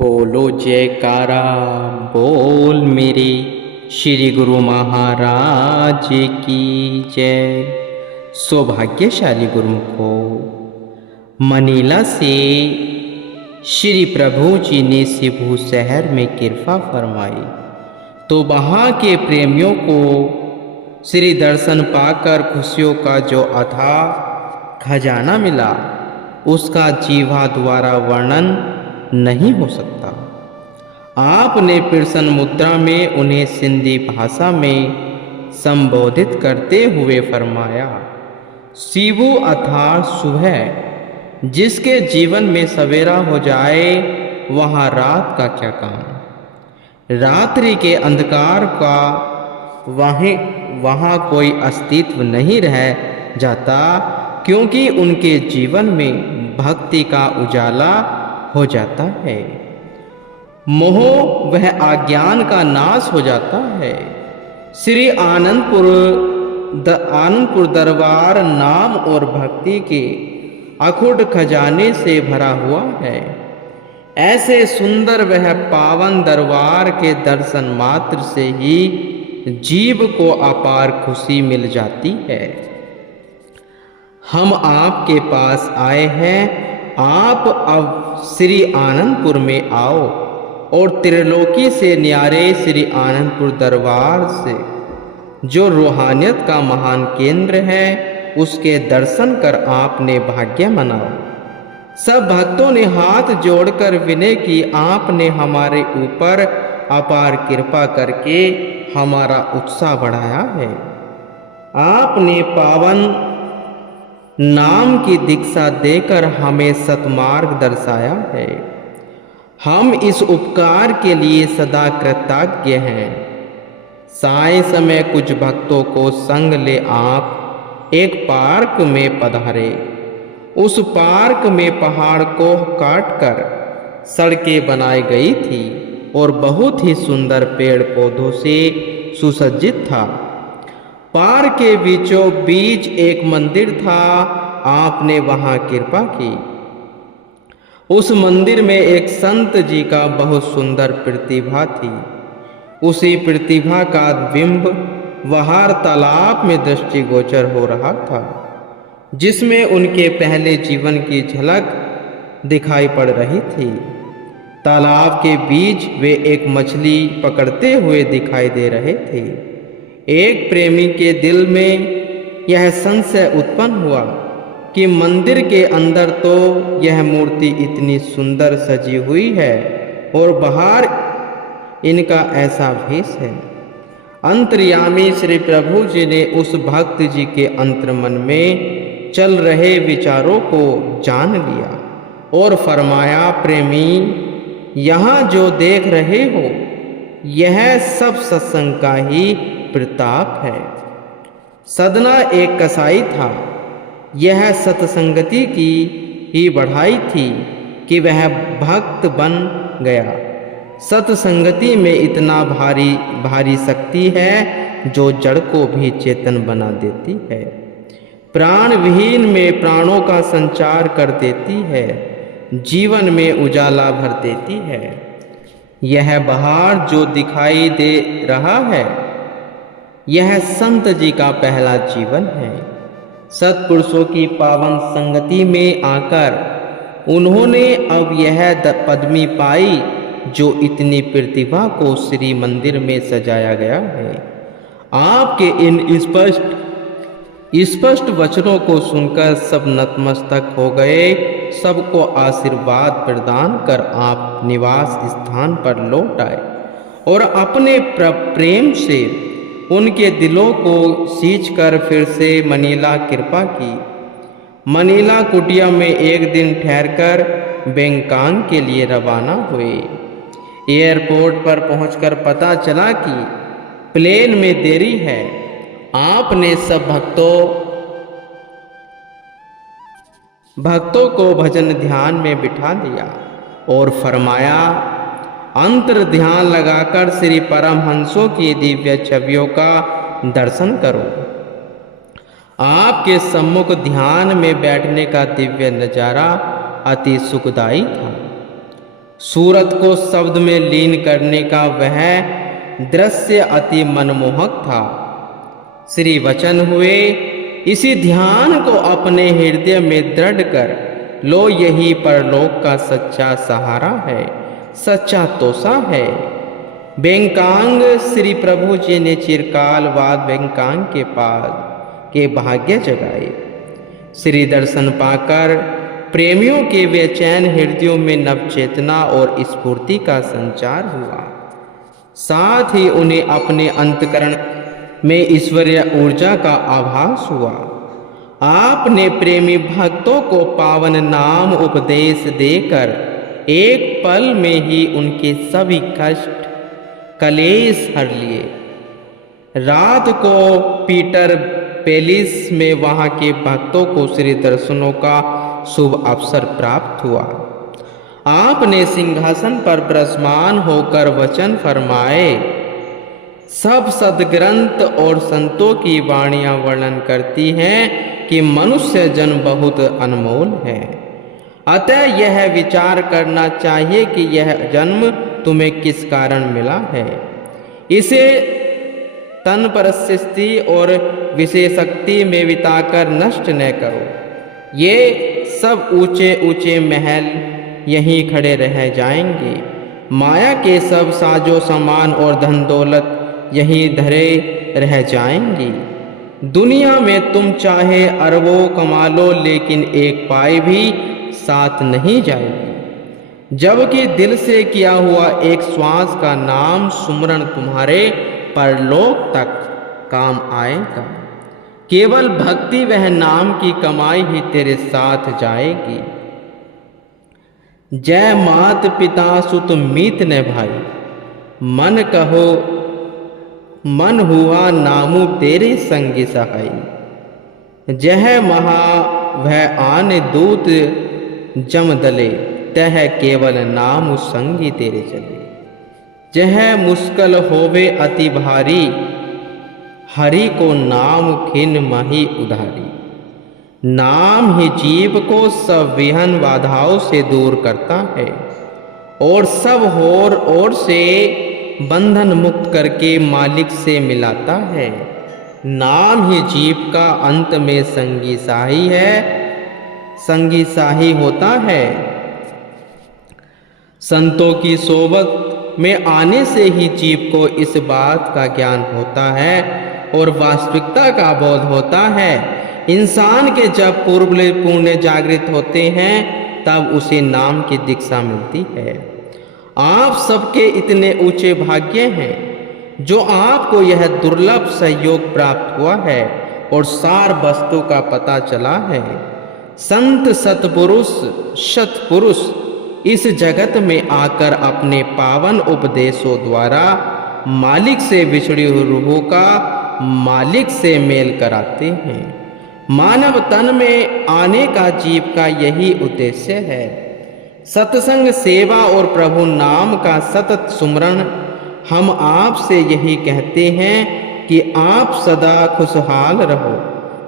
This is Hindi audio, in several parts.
बोलो जयकारा बोल मेरे श्री गुरु महाराज की जय। सौभाग्यशाली गुरुमुखो, मनीला से श्री प्रभु जी ने सिबू शहर में कृपा फरमाई तो वहाँ के प्रेमियों को श्री दर्शन पाकर खुशियों का जो अथाह खजाना मिला उसका जीवा द्वारा वर्णन नहीं हो सकता। आपने प्रसन्न मुद्रा में उन्हें सिंधी भाषा में संबोधित करते हुए फरमाया, शिवु अर्थात सुबह, जिसके जीवन में सवेरा हो जाए वहाँ रात का क्या काम। रात्रि के अंधकार का वहाँ कोई अस्तित्व नहीं रह जाता, क्योंकि उनके जीवन में भक्ति का उजाला हो जाता है। मोह वह अज्ञान का नाश हो जाता है। श्री आनंदपुर दरबार नाम और भक्ति के अखुट खजाने से भरा हुआ है। ऐसे सुंदर वह पावन दरबार के दर्शन मात्र से ही जीव को अपार खुशी मिल जाती है। हम आपके पास आए हैं, आप अब श्री आनंदपुर में आओ और त्रिलोकी से न्यारे श्री आनंदपुर दरबार से जो रूहानियत का महान केंद्र है उसके दर्शन कर आपने भाग्य मनाओ। सब भक्तों ने हाथ जोड़कर विनय की, आपने हमारे ऊपर अपार कृपा करके हमारा उत्साह बढ़ाया है। आपने पावन नाम की दीक्षा देकर हमें सतमार्ग दर्शाया है। हम इस उपकार के लिए सदा कृतज्ञ हैं। साय समय कुछ भक्तों को संग ले आप एक पार्क में पधारे। उस पार्क में पहाड़ को काटकर सड़कें बनाई गई थी और बहुत ही सुंदर पेड़ पौधों से सुसज्जित था। पार्क के बीचों बीच एक मंदिर था, आपने वहां कृपा की। उस मंदिर में एक संत जी का बहुत सुंदर प्रतिभा थी। उसी प्रतिभा का बिंब वहार तालाब में दृष्टिगोचर हो रहा था, जिसमें उनके पहले जीवन की झलक दिखाई पड़ रही थी। तालाब के बीच वे एक मछली पकड़ते हुए दिखाई दे रहे थे। एक प्रेमी के दिल में यह संशय उत्पन्न हुआ कि मंदिर के अंदर तो यह मूर्ति इतनी सुंदर सजी हुई है और बाहर इनका ऐसा भेष है। अंतर्यामी श्री प्रभु जी ने उस भक्त जी के अंतर्मन में चल रहे विचारों को जान लिया और फरमाया, प्रेमी, यहाँ जो देख रहे हो यह सब सत्संग का ही प्रताप है। सदना एक कसाई था, यह सत्संगति की ही बढ़ाई थी कि वह भक्त बन गया। सत्संगति में इतना भारी शक्ति है जो जड़ को भी चेतन बना देती है, प्राण विहीन में प्राणों का संचार कर देती है, जीवन में उजाला भर देती है। यह बहार जो दिखाई दे रहा है यह संत जी का पहला जीवन है। सत्पुरुषों की पावन संगति में आकर उन्होंने अब यह पदवी पाई जो इतनी प्रतिभा को श्री मंदिर में सजाया गया है। आपके इन स्पष्ट वचनों को सुनकर सब नतमस्तक हो गए। सबको आशीर्वाद प्रदान कर आप निवास स्थान पर लौट आए और अपने प्रेम से उनके दिलों को सींचकर फिर से मनीला कृपा की। मनीला कुटिया में एक दिन ठहरकर बैंकॉक के लिए रवाना हुए। एयरपोर्ट पर पहुंचकर पता चला कि प्लेन में देरी है। आपने सब भक्तों को भजन ध्यान में बिठा दिया और फरमाया, अंतर ध्यान लगाकर श्री परमहंसों की दिव्य छवियों का दर्शन करो। आपके सम्मुख ध्यान में बैठने का दिव्य नजारा अति सुखदायी था। सूरत को शब्द में लीन करने का वह दृश्य अति मनमोहक था। श्री वचन हुए, इसी ध्यान को अपने हृदय में दृढ़ कर लो, यही परलोक का सच्चा सहारा है, सच्चा तोसा है। बेंकांग श्री प्रभु जी ने चिरकाल बाद बेंकांग के पास के भाग्य जगाए। श्री दर्शन पाकर प्रेमियों के बेचैन हृदयों में नवचेतना और स्फूर्ति का संचार हुआ। साथ ही उन्हें अपने अंतकरण में ईश्वरीय ऊर्जा का आभास हुआ। आपने प्रेमी भक्तों को पावन नाम उपदेश देकर एक पल में ही उनके सभी कष्ट कलेश हर लिए। रात को पीटर पैलेस में वहां के भक्तों को श्री दर्शनों का शुभ अवसर प्राप्त हुआ। आपने सिंहासन पर विराजमान होकर वचन फरमाए। सब सद्ग्रंथ और संतों की वाणियां वर्णन करती हैं कि मनुष्य जन्म बहुत अनमोल है। अतः यह विचार करना चाहिए कि यह जन्म तुम्हें किस कारण मिला है। इसे तन परस्थिति और विशेषक्ति में बिताकर नष्ट न करो। ये सब ऊंचे ऊंचे महल यहीं खड़े रह जाएंगे। माया के सब साजो सामान और धन दौलत यहीं धरे रह जाएंगी। दुनिया में तुम चाहे अरबों कमा लो, लेकिन एक पाई भी साथ नहीं जाएगी। जबकि दिल से किया हुआ एक श्वास का नाम सुमरन तुम्हारे परलोक तक काम आएगा। केवल भक्ति वह नाम की कमाई ही तेरे साथ जाएगी। जय मात पिता सुत मीत ने भाई, मन कहो मन हुआ नामू तेरे संगी सहाई। जह महा वह आन दूत जम दले, तह केवल नाम संगी तेरे चले। जह मुश्किल होवे अति भारी, हरि को नाम खिन मही उधारी। नाम ही जीव को सब विहन बाधाओं से दूर करता है और सब होर ओर से बंधन मुक्त करके मालिक से मिलाता है। नाम ही जीव का अंत में संगी साही है, संगी साही होता है। संतों की सोबत में आने से ही जीव को इस बात का ज्ञान होता है और वास्तविकता का बोध होता है। इंसान के जब पूर्व पुण्य जागृत होते हैं तब उसे नाम की दीक्षा मिलती है। आप सबके इतने ऊंचे भाग्य हैं जो आपको यह दुर्लभ सहयोग प्राप्त हुआ है और सार वस्तु का पता चला है। संत सतपुरुष सतपुरुष इस जगत में आकर अपने पावन उपदेशों द्वारा मालिक से बिछड़ी हुई रूहों का मालिक से मेल कराते हैं। मानव तन में आने का जीव का यही उद्देश्य है। सत्संग सेवा और प्रभु नाम का सतत सुमरण। हम आपसे यही कहते हैं कि आप सदा खुशहाल रहो।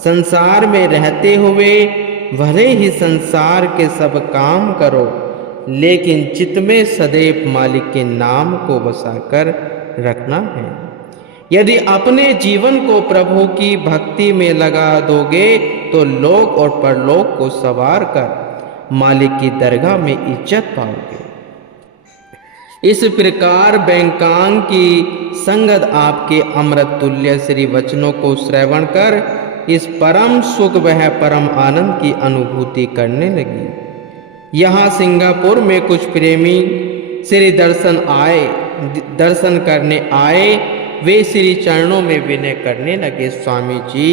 संसार में रहते हुए भले ही संसार के सब काम करो, लेकिन चित्त में सदैव मालिक के नाम को बसाकर रखना है। यदि अपने जीवन को प्रभु की भक्ति में लगा दोगे तो लोक और परलोक को सवार कर मालिक की दरगाह में इज्जत पाओगे। इस प्रकार बैंकांग की संगत आपके अमृत तुल्य श्री वचनों को श्रवण कर इस परम सुख वह परम आनंद की अनुभूति करने लगी। यहाँ सिंगापुर में कुछ प्रेमी श्री दर्शन करने आए। वे श्री चरणों में विनय करने लगे, स्वामी जी,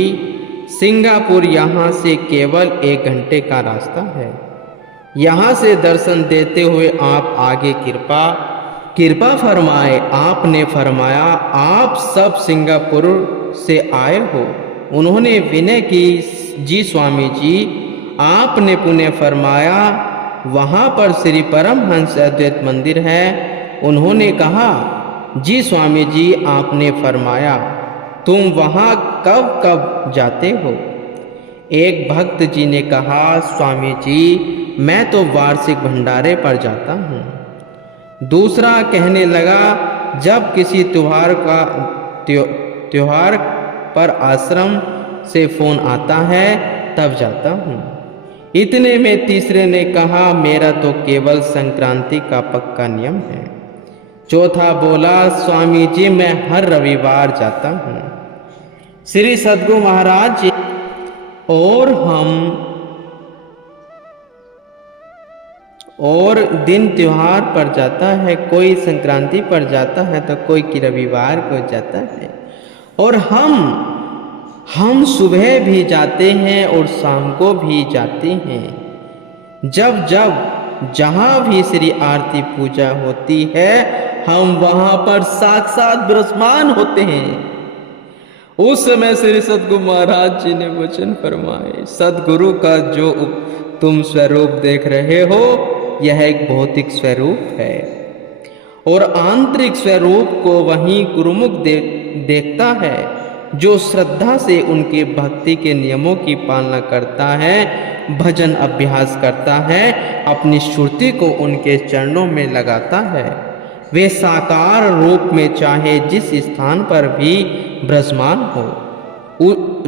सिंगापुर यहाँ से केवल 1 घंटे का रास्ता है। यहाँ से दर्शन देते हुए आप आगे कृपा फरमाए। आपने फरमाया, आप सब सिंगापुर से आए हो। उन्होंने विनय की, जी स्वामी जी। आपने पुनः फरमाया, वहाँ पर श्री परमहंस अद्वैत मंदिर है। उन्होंने कहा, जी स्वामी जी। आपने फरमाया, तुम वहाँ कब कब जाते हो? एक भक्त जी ने कहा, स्वामी जी, मैं तो वार्षिक भंडारे पर जाता हूँ। दूसरा कहने लगा, जब किसी त्योहार पर आश्रम से फोन आता है तब जाता हूँ। इतने में तीसरे ने कहा, मेरा तो केवल संक्रांति का पक्का नियम है। चौथा बोला, स्वामी जी मैं हर रविवार जाता हूँ। श्री सद्गुरु महाराज जी और दिन त्योहार पर जाता है, कोई संक्रांति पर जाता है तो कोई की रविवार को जाता है। और हम सुबह भी जाते हैं और शाम को भी जाते हैं। जब जहाँ भी श्री आरती पूजा होती है हम वहाँ पर साक्षात विराजमान होते हैं। उस समय श्री सद्गुरु महाराज जी ने वचन फरमाए, सद्गुरु का जो तुम स्वरूप देख रहे हो यह एक भौतिक स्वरूप है और आंतरिक स्वरूप को वही गुरुमुख देखता है जो श्रद्धा से उनके भक्ति के नियमों की पालना करता है, भजन अभ्यास करता है, अपनी श्रुति को उनके चरणों में लगाता है। वे साकार रूप में चाहे जिस स्थान पर भी विराजमान हो,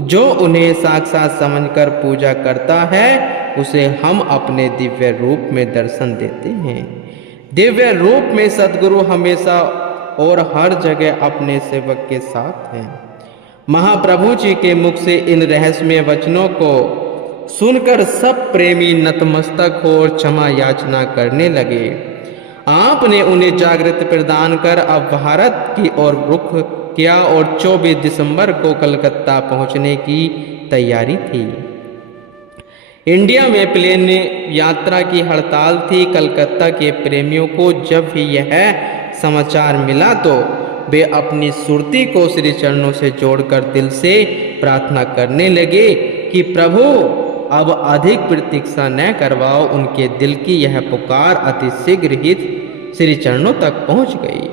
जो उन्हें साक्षात समझकर पूजा करता है उसे हम अपने दिव्य रूप में दर्शन देते हैं। दिव्य रूप में सद्गुरु हमेशा और हर जगह अपने सेवक के साथ हैं। महाप्रभु जी के मुख से इन रहस्यमय वचनों को सुनकर सब प्रेमी नतमस्तक हो और क्षमा याचना करने लगे। आपने उन्हें जागृति प्रदान कर अब भारत की ओर रुख किया और 24 दिसंबर को कलकत्ता पहुंचने की तैयारी थी। इंडिया में प्लेन यात्रा की हड़ताल थी। कलकत्ता के प्रेमियों को जब भी यह समाचार मिला तो वे अपनी सुरती को श्री चरणों से जोड़कर दिल से प्रार्थना करने लगे कि प्रभु अब अधिक प्रतीक्षा न करवाओ। उनके दिल की यह पुकार अति शीघ्र ही श्री चरणों तक पहुंच गई।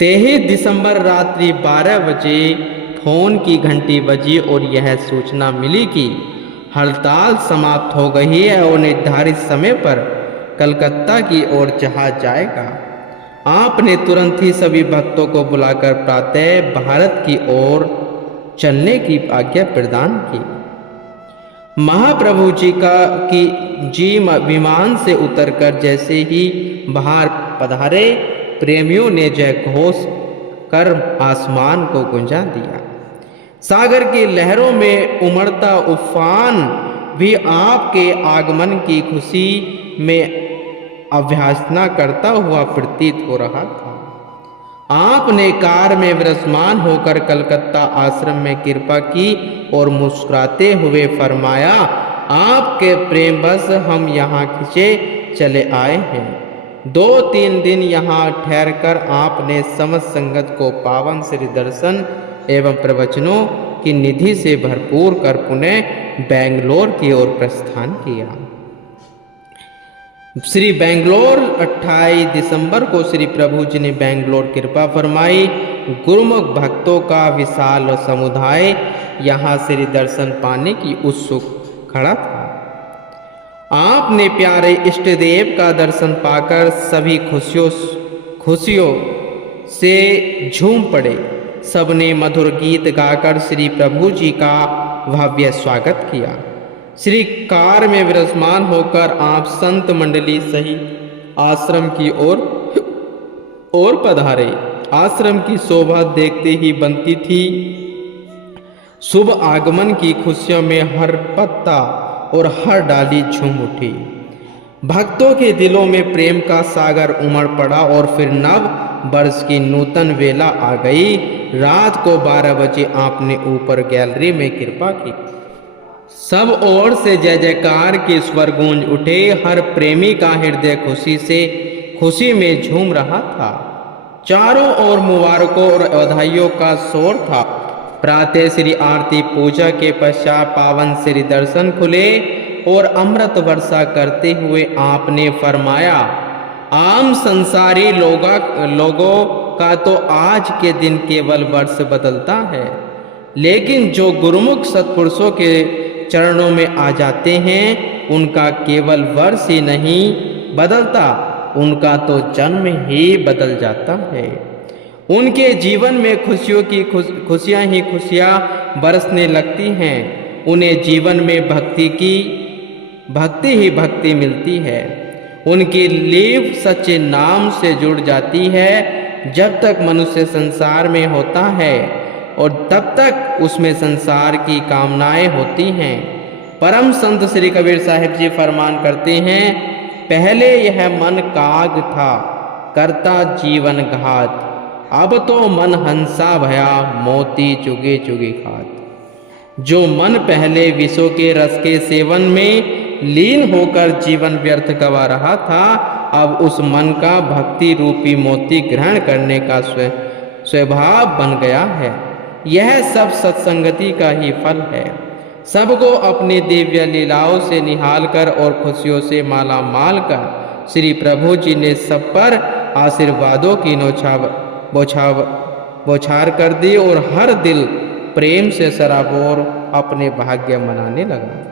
23 दिसंबर रात्रि 12 बजे फोन की घंटी बजी और यह सूचना मिली कि हड़ताल समाप्त हो गई है और निर्धारित समय पर कलकत्ता की ओर जहाज जाएगा। आपने तुरंत ही सभी भक्तों को बुलाकर प्रातः भारत की ओर चलने की आज्ञा प्रदान की। महाप्रभु जी विमान से उतरकर जैसे ही बाहर पधारे, प्रेमियों ने जय घोष कर आसमान को गुंजा दिया। सागर की लहरों में उमड़ता उफान भी आपके आगमन की खुशी में अभ्यासना करता हुआ प्रतीत हो रहा था। आपने कार में विराजमान होकर कलकत्ता आश्रम में कृपा की और मुस्कुराते हुए फरमाया, आपके प्रेमवश हम यहाँ खिंचे चले आए हैं। 2-3 दिन यहाँ ठहरकर आपने समस्त संगत को पावन श्री दर्शन एवं प्रवचनों की निधि से भरपूर कर पुनः बेंगलोर की ओर प्रस्थान किया। श्री बेंगलोर 28 दिसंबर को श्री प्रभु जी ने बेंगलोर कृपा फरमाई। गुरुमुख भक्तों का विशाल समुदाय यहाँ श्री दर्शन पाने की उत्सुक खड़ा था। आपने प्यारे इष्ट देव का दर्शन पाकर सभी खुशियों से झूम पड़े। सबने मधुर गीत गाकर श्री प्रभु जी का भव्य स्वागत किया। श्री कार में विराजमान होकर आप संत मंडली सहित आश्रम की ओर पधारे। आश्रम की शोभा देखते ही बनती थी। शुभ आगमन की खुशियों में हर पत्ता और हर डाली झूम उठी। भक्तों के दिलों में प्रेम का सागर उमड़ पड़ा और फिर नव वर्ष की नूतन वेला आ गई। रात को 12 बजे आपने ऊपर गैलरी में कृपा की। सब ओर से जय जयकार के स्वर गूंज उठे। हर प्रेमी का हृदय खुशी में झूम रहा था। चारों ओर मुबारकों और बधाइयों का शोर था। प्रातः श्री आरती पूजा के पश्चात पावन श्री दर्शन खुले और अमृत वर्षा करते हुए आपने फरमाया, आम संसारी लोगों का तो आज के दिन केवल वर्ष बदलता है, लेकिन जो गुरुमुख सत्पुरुषों के चरणों में आ जाते हैं उनका केवल वर्ष ही नहीं बदलता, उनका तो जन्म ही बदल जाता है। उनके जीवन में खुशियों की खुशियाँ ही खुशियाँ बरसने लगती हैं। उन्हें जीवन में भक्ति ही भक्ति मिलती है। उनकी लीव सच्चे नाम से जुड़ जाती है। जब तक मनुष्य संसार में होता है और तब तक उसमें संसार की कामनाएं होती हैं। परम संत श्री कबीर साहिब जी फरमान करते हैं, पहले यह मन काग था, करता जीवन घात, अब तो मन हंसा भया, मोती चुगे चुगे खात। जो मन पहले विषों के रस के सेवन में लीन होकर जीवन व्यर्थ गवा रहा था, अब उस मन का भक्ति रूपी मोती ग्रहण करने का स्वभाव बन गया है। यह सब सत्संगति का ही फल है। सबको अपनी दिव्य लीलाओं से निहाल कर और खुशियों से माला माल कर श्री प्रभु जी ने सब पर आशीर्वादों की बौछार कर दी और हर दिल प्रेम से सराबोर अपने भाग्य मनाने लगा।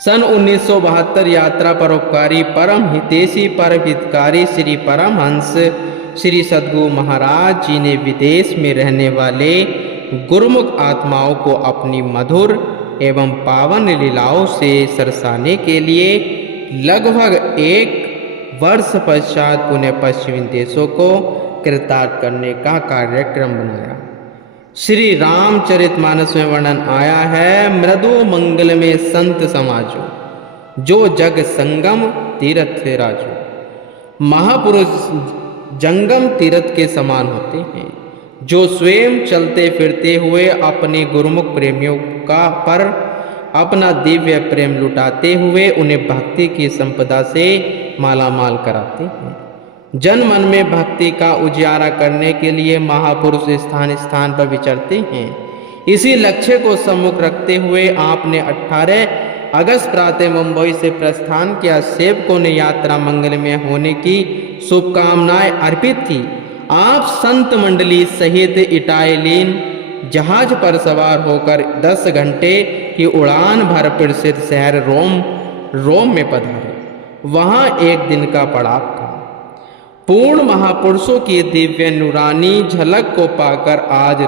सन 1972 यात्रा परोपकारी परम हितैषी परम हितकारी श्री परमहंस श्री सद्गुरु महाराज जी ने विदेश में रहने वाले गुरुमुख आत्माओं को अपनी मधुर एवं पावन लीलाओं से सरसाने के लिए लगभग 1 वर्ष पश्चात पुनः पश्चिमी देशों को कृतार्थ करने का कार्यक्रम बनाया। श्री रामचरितमानस में वर्णन आया है, मृदु मंगल में संत समाजो, जो जग संगम तीर्थ राजो। महापुरुष जंगम तीर्थ के समान होते हैं, जो स्वयं चलते फिरते हुए अपने गुरुमुख प्रेमियों का पर अपना दिव्य प्रेम लुटाते हुए उन्हें भक्ति की संपदा से मालामाल कराते हैं। जन मन में भक्ति का उजियारा करने के लिए महापुरुष स्थान स्थान पर विचरते हैं। इसी लक्ष्य को सम्मुख रखते हुए आपने 18 अगस्त प्रातः मुंबई से प्रस्थान किया। सेवकों ने यात्रा मंगलमय होने की शुभकामनाएं अर्पित की। आप संत मंडली सहित इटालियन जहाज पर सवार होकर 10 घंटे की उड़ान भर प्रसिद्ध शहर रोम में पधारे। वहां 1 दिन का पड़ाव था। पूर्ण महापुरुषों की दिव्य नूरानी झलक को पाकर आज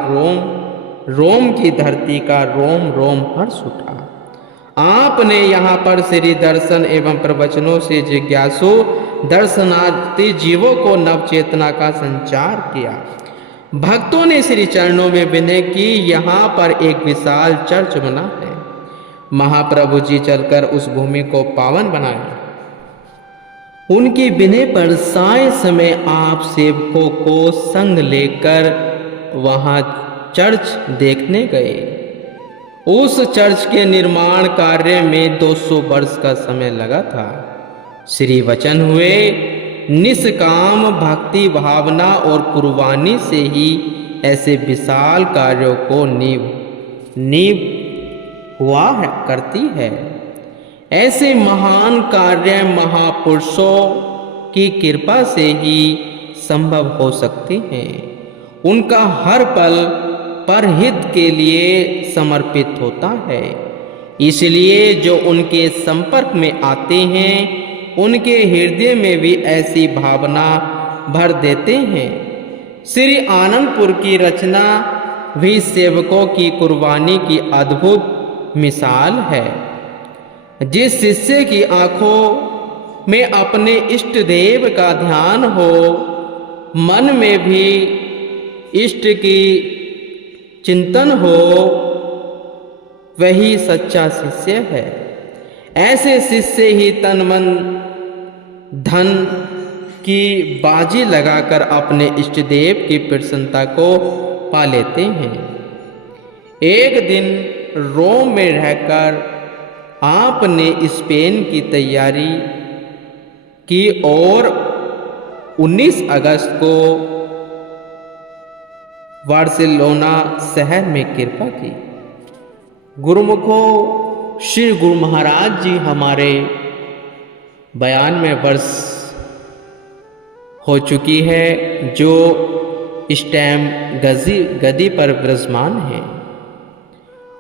रोम की धरती का रोम हर्ष उठा। आपने यहाँ पर श्री दर्शन एवं प्रवचनों से जिज्ञासु दर्शनार्थी जीवों को नव चेतना का संचार किया। भक्तों ने श्री चरणों में विनय की। यहाँ पर एक विशाल चर्च बना है। महाप्रभु जी चलकर उस भूमि को पावन बनाए। उनकी विनय पर साय समय आप सेवकों को संग लेकर वहां चर्च देखने गए। उस चर्च के निर्माण कार्य में 200 वर्ष का समय लगा था। श्री वचन हुए, निष्काम भक्ति भावना और कुर्बानी से ही ऐसे विशाल कार्यों को नींव हुआ करती है। ऐसे महान कार्य महापुरुषों की कृपा से ही संभव हो सकते हैं। उनका हर पल परहित के लिए समर्पित होता है। इसलिए जो उनके संपर्क में आते हैं उनके हृदय में भी ऐसी भावना भर देते हैं। श्री आनंदपुर की रचना भी सेवकों की कुर्बानी की अद्भुत मिसाल है। जिस शिष्य की आंखों में अपने इष्ट देव का ध्यान हो, मन में भी इष्ट की चिंतन हो, वही सच्चा शिष्य है। ऐसे शिष्य ही तन मन धन की बाजी लगाकर अपने इष्ट देव की प्रसन्नता को पा लेते हैं। एक दिन रोम में रहकर आपने स्पेन की तैयारी की और 19 अगस्त को बार्सिलोना शहर में कृपा की। गुरुमुखों, श्री गुरु महाराज जी हमारे 92 वर्ष हो चुकी है, जो इस टाइम गद्दी पर विराजमान है।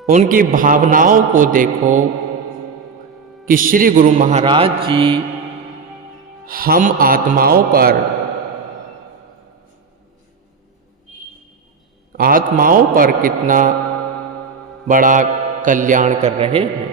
उनकी भावनाओं को देखो कि श्री गुरु महाराज जी हम आत्माओं पर कितना बड़ा कल्याण कर रहे हैं।